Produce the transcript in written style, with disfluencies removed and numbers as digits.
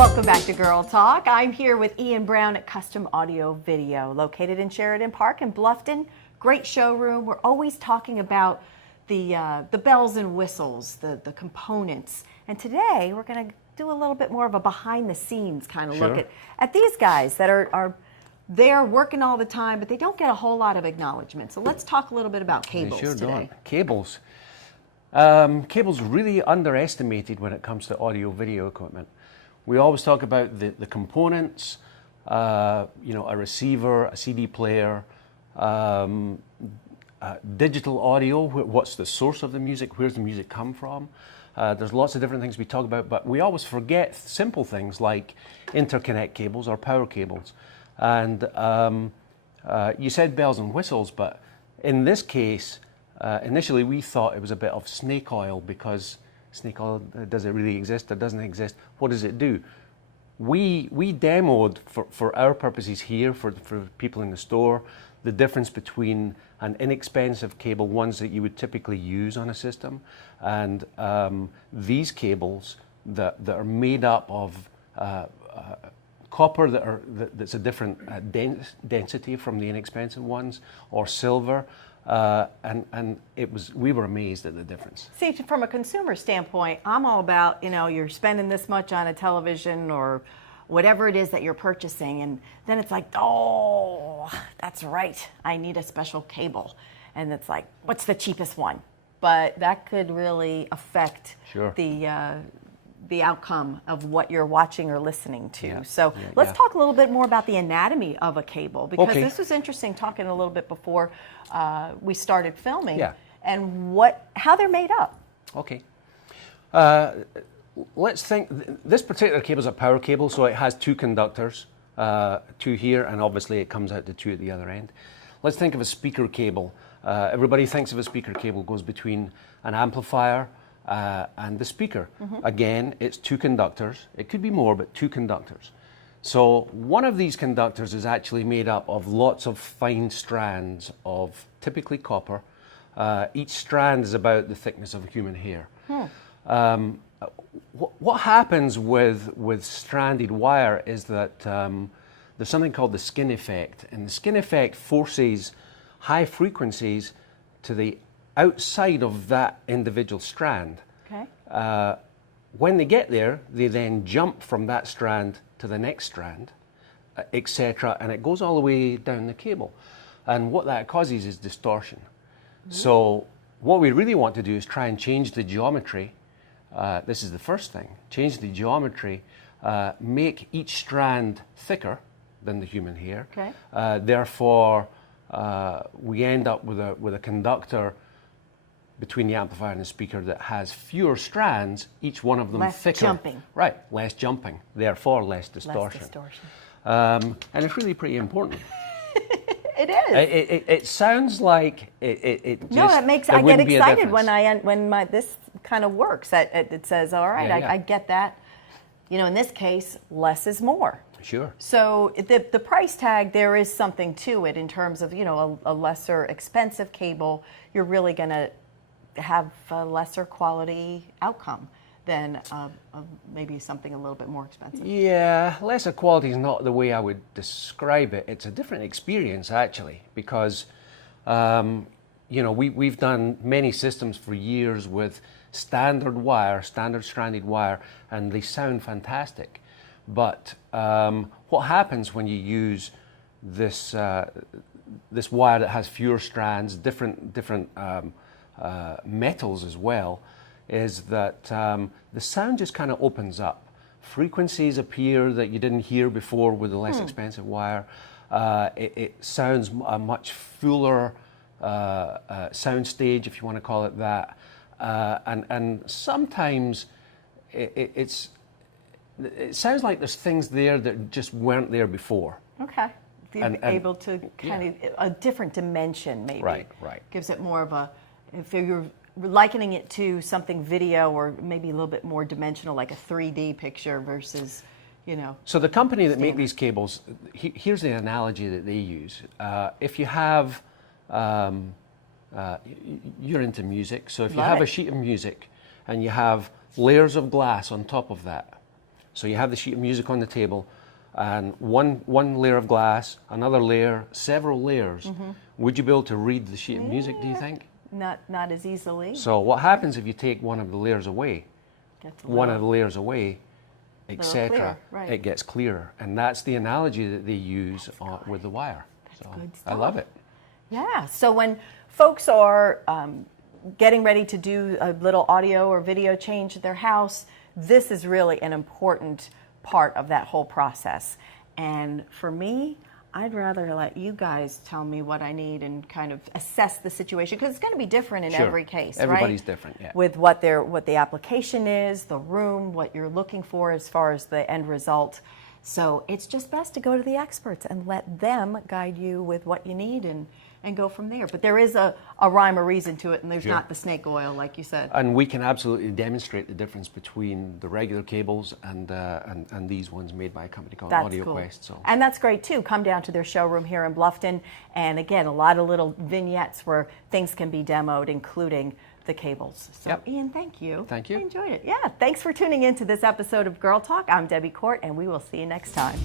Welcome back to Girl Talk. I'm here with Iain Brown at Custom Audio Video, located in Sheridan Park in Bluffton. Great showroom. We're always talking about the bells and whistles, the components. And today we're going to do a little bit more of a behind the scenes kind of look at these guys that are there working all the time, but they don't get a whole lot of acknowledgement. So let's talk a little bit about cables today. Don't. Cables. Cables really underestimated when it comes to audio video equipment. We always talk about the components, you know, a receiver, a CD player, digital audio, what's the source of the music, where's the music come from. There's lots of different things we talk about, but we always forget simple things like interconnect cables or power cables. And you said bells and whistles, but in this case, initially we thought it was a bit of snake oil, because snake oil, does it really exist or doesn't exist? What does it do? We demoed for our purposes here, for people in the store, the difference between an inexpensive cable, ones that you would typically use on a system, and these cables that are made up of copper that's a different density from the inexpensive ones, or silver, and we were amazed at the difference. See, from a consumer standpoint, I'm all about, you know, you're spending this much on a television or whatever it is that you're purchasing, and then it's like, oh, that's right, I need a special cable. And it's like, what's the cheapest one? But that could really affect the outcome of what you're watching or listening to. So let's talk a little bit more about the anatomy of a cable, because this was interesting, talking a little bit before we started filming, and how they're made up. Okay. Let's think, this particular cable is a power cable, so it has two conductors, two here, and obviously it comes out to two at the other end. Let's think of a speaker cable. Everybody thinks of a speaker cable goes between an amplifier and the speaker. Again, it's two conductors. It could be more, but two conductors. So one of these conductors is actually made up of lots of fine strands of typically copper. Each strand is about the thickness of a human hair. What happens with stranded wire is that there's something called the skin effect, and the skin effect forces high frequencies to the outside of that individual strand. When they get there, they then jump from that strand to the next strand, etc., and it goes all the way down the cable. And what that causes is distortion. So what we really want to do is try and change the geometry. This is the first thing. Change the geometry, make each strand thicker than the human hair. Therefore, we end up with a conductor between the amplifier and the speaker that has fewer strands, each one of them thicker. Less jumping. Right, less jumping, therefore less distortion. And it's really pretty important. It is. It sounds like it just... No, it makes, I get excited when this kind of works. It says, all right, I get that. You know, in this case, less is more. Sure. So the price tag, there is something to it in terms of, you know, a lesser expensive cable. You're really going to have a lesser quality outcome than maybe something a little bit more expensive. Yeah, lesser quality is not the way I would describe it. It's a different experience, actually, because you know, we've done many systems for years with standard wire, standard stranded wire, and they sound fantastic. But what happens when you use this this wire that has fewer strands, different metals as well, is that the sound just kind of opens up. Frequencies appear that you didn't hear before with the less expensive wire. It sounds a much fuller sound stage, if you want to call it that. And sometimes it sounds like there's things there that just weren't there before. Okay. Being able to kind of a different dimension, maybe. Right. Gives it more of a, if you're likening it to something video or maybe a little bit more dimensional, like a 3D picture versus, you know. So the company that make these cables, here's the analogy that they use. If you have, you're into music, so if you have a sheet of music and you have layers of glass on top of that, So you have the sheet of music on the table, and one layer of glass, another layer, several layers. Would you be able to read the sheet of music, do you think? Not as easily. So what happens if you take one of the layers away? Gets a One little- of the layers away, etc., clearer, right. it gets clearer. And that's the analogy that they use with the wire. So good I love stuff. it. Yeah. So when folks are getting ready to do a little audio or video change at their house, this is really an important part of that whole process. And for me, I'd rather let you guys tell me what I need and kind of assess the situation, because it's going to be different in Sure. every case, Everybody's right? different, yeah. With what the application is, the room, what you're looking for as far as the end result. So it's just best to go to the experts and let them guide you with what you need and go from there. But there is a rhyme or reason to it, and there's Sure. not the snake oil, like you said. And we can absolutely demonstrate the difference between the regular cables and these ones made by a company called That's Audio cool. Quest. So And that's great too. Come down to their showroom here in Bluffton. And again, a lot of little vignettes where things can be demoed, including the cables. So Yep. Ian, thank you. Thank you. I enjoyed it. Yeah. Thanks for tuning in to this episode of Girl Talk. I'm Debbie Court, and we will see you next time.